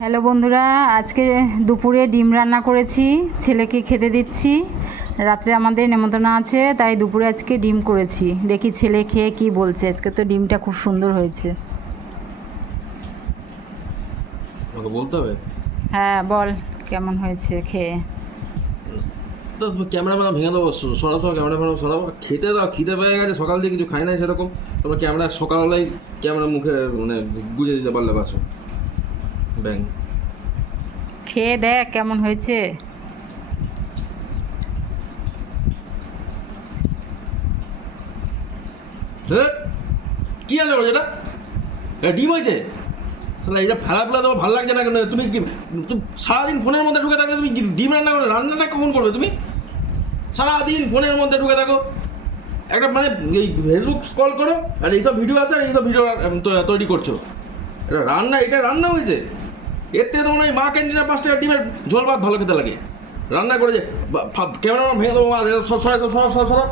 Hello বন্ধুরা, আজকে দুপুরে ডিম রান্না করেছি, ছেলেকে খেতে দিচ্ছি। রাত্রে আমাদের নেমন্তন্ন আছে, তাই দুপুরে আজকে ডিম করেছি। দেখি ছেলে খেয়ে কি বলছে। আজকে তো ডিমটা খুব সুন্দর হয়েছে। আমাকে বলতে হবে। হ্যাঁ বল, কেমন হয়েছে খেয়ে? তো ক্যামেরাম্যান ভেঙে দেবো, সরাসরি ক্যামেরাম্যান সরাবো। খেতে দাও, খিদে পেয়ে গেছে, সকাল দিয়ে কিছু খাই নাই সেরকম। তোমরা ক্যামেরা সকালবেলায় ক্যামেরা মুখে মানে গুজে দিতে পারলে বাসো ব্যাং। খেয়ে দেখ কেমন হয়েছে। কি আনলে এটা? এটা ডিম হয়েছে? তাহলে এটা ফেলা ফেলা তোমার ভালো লাগছে না কেন? তুমি কি তুমি সারাদিন ফোনের মধ্যে ঢুকে থাকলে তুমি ডিম রান্না করো? রান্নাটা কখন করবে তুমি? সারাদিন ফোনের মধ্যে ঢুকে থাকো, একটা মানে এই ফেসবুক স্ক্রল করো আর এইসব ভিডিও আছে আর এইসব ভিডিও তৈরি করছো। এটা রান্না, এটা রান্না হয়েছে? এর থেকে তোমার ওই মা ক্যান্টিনের 5 টাকা ডিমের ঝোল ভাত ভালো খেতে লাগে। রান্না করে যে ক্যামেরা ভেঙে দেবো, সরা